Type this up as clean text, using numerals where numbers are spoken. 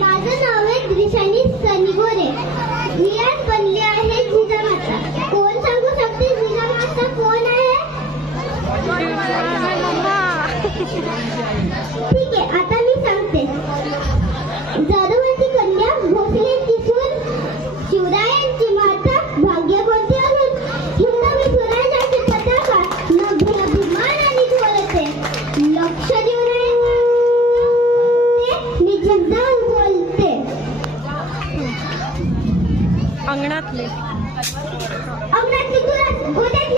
माझं नाव आहे त्रिशानी सनिगोरे. मी आज बनली आहे जिजामाता. कोण सांगू शकते जिजामाता कोण आहे? ठीक आहे, आता मी सांगते. जादूवरची कन्या भोसले तिसून शिवरायांची माता भाग्यवती असून हिंदवी स्वराज्याची पताका नभे अभिमानाने झळकते. लक्ष देऊन मी जगदाळ बोलते. अंगणातले तुला गोट्याची